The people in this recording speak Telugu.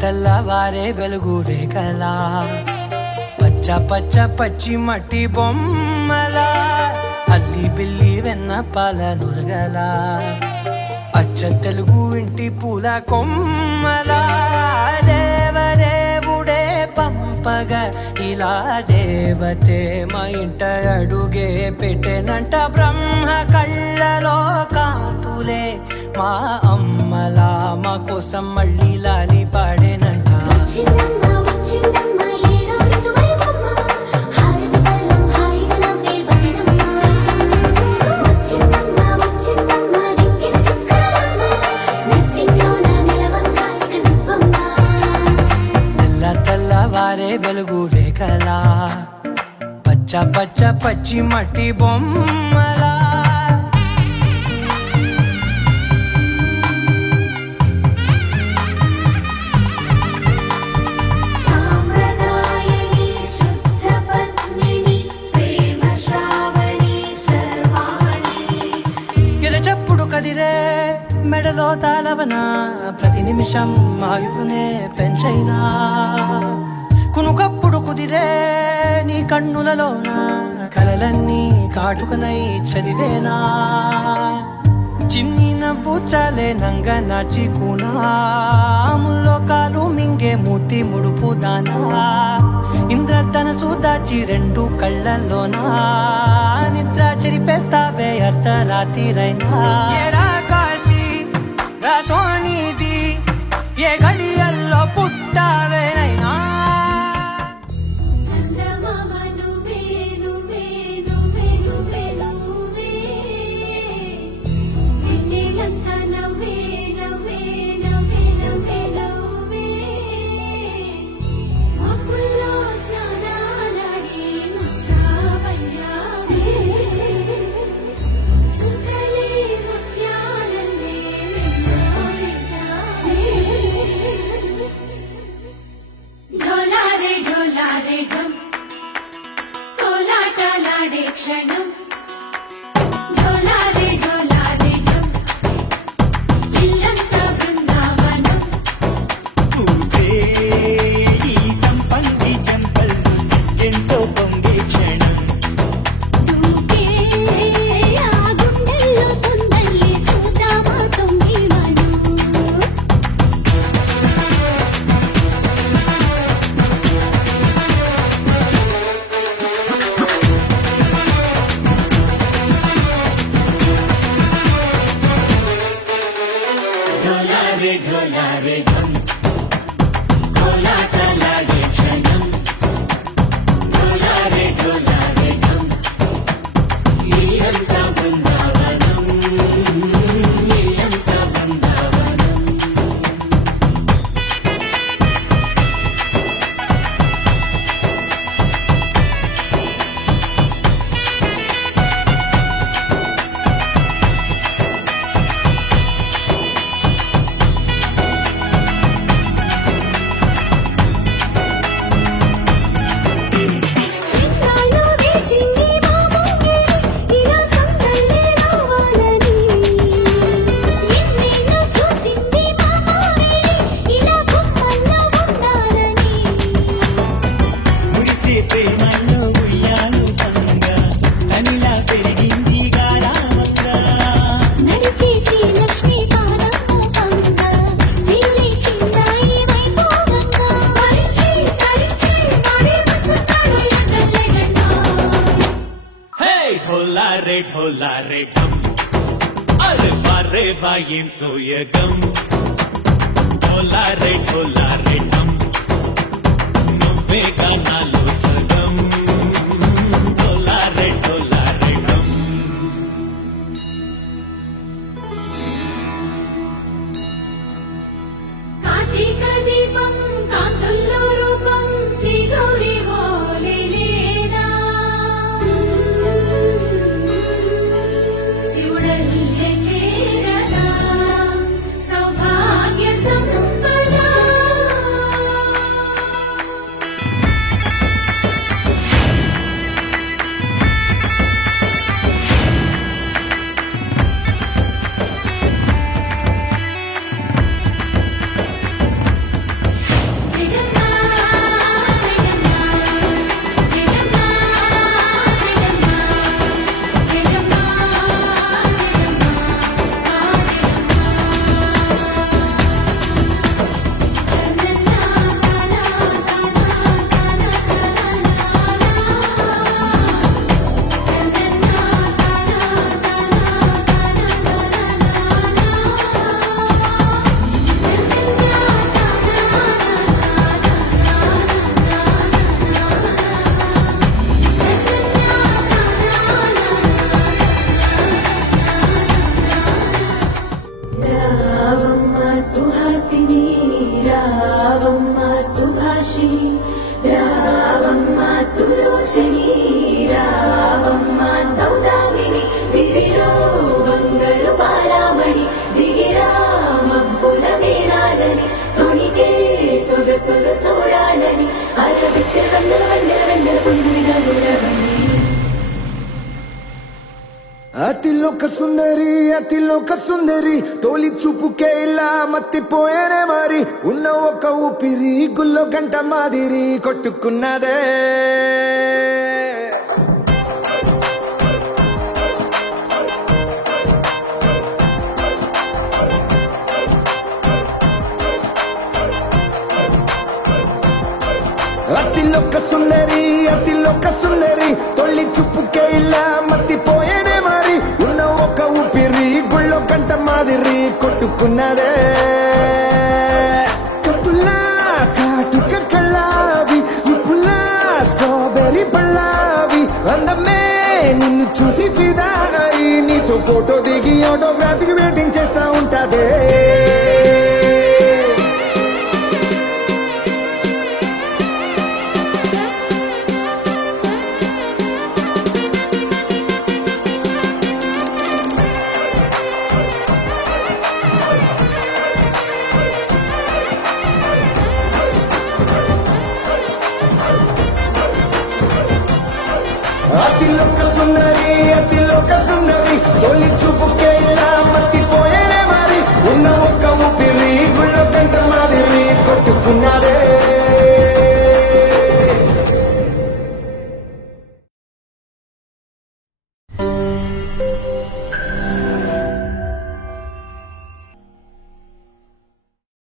తెల్లవారే వెలుగు రేఖలా పచ్చ పచ్చ పచ్చి మట్టి బొమ్మలా అల్లి బిల్లి వెన్న పాల నురగలా అచ్చ తెలుగు ఇంటి పూల కొమ్మలా దేవదేవుడే పంపగా ఇలా దేవతే మా ఇంట అడుగే పెట్టెనంట బ్రహ్మ కళ్ళలో కాంతులే మా అమ్మలా మా కోసం మళ్ళీ లాలి పాడేనంట తెల్లవారే వెలుగు రేఖలా పచ్చ పచ్చ పచ్చి మట్టి బొమ్మలా కదిరే మెడలో తాళవన ప్రతి నిమిషం ఆయువునే పెంచైనా కునుకప్పుడు కుదిరే నీ కన్నులలోన కలలన్నీ కాటుకనై చదివేనా చిన్ని నవ్వు చాలే నంగ నాచి కూనాముల్లో కాలు మింగే మూతి ముడుపు దానా ఇంద్రధనసు దాచి రెండు కళ్ళల్లోనా నిద్ర చెరిపేస్తావే అర్ధరాత్రిరైనా కాశీ రాసోనిది ఏ గడియల్లో పుట్టావేనైనా క్షణం ढोला रे ढम अरे वारे वाइन सोयगम ढोला रे ढम नुव्वे गानालो सगम ढोला रे ढम कार्तिक दीपम कांतुल्लो रूपम श्रीगौरी కామాక్షి రావమ్మ సులోచని రావమ్మ సౌదామిని దివిలో బంగారు బాలామణి దిగిరా మబ్బుల మేనాలని తొణికే సొగసులు చూడాలని అరవిచ్చిన వందల వందల వందల పుండునిగా చూడవని అతిలోక సుందరి తోలి చూపుకే ఇలా మత్తిపోయేనే మరి ఉన్న ఒక ఊపిరి గుల్లో గంట మాదిరి కొట్టుకున్నదే అతిలోక సుందరి తొలి చూపుకే ఇలా మత్తిపోయేనే మరి ఉన్న ఒక ఊపిరి గుళ్ళో గంట మాదిరి కొట్టుకున్నదే కత్తులా కాటుక కళ్ళావి ఇప్పులా స్ట్రాబెర్రీ పళ్ళావి అందమే నిన్ను చూసి ఫిదా అయి నీతో ఫోటో దిగి ఆటోగ్రాఫీకి వెయిటింగ్ చేస్తా ఉంటాదే అతిలోక సుందరి తొలి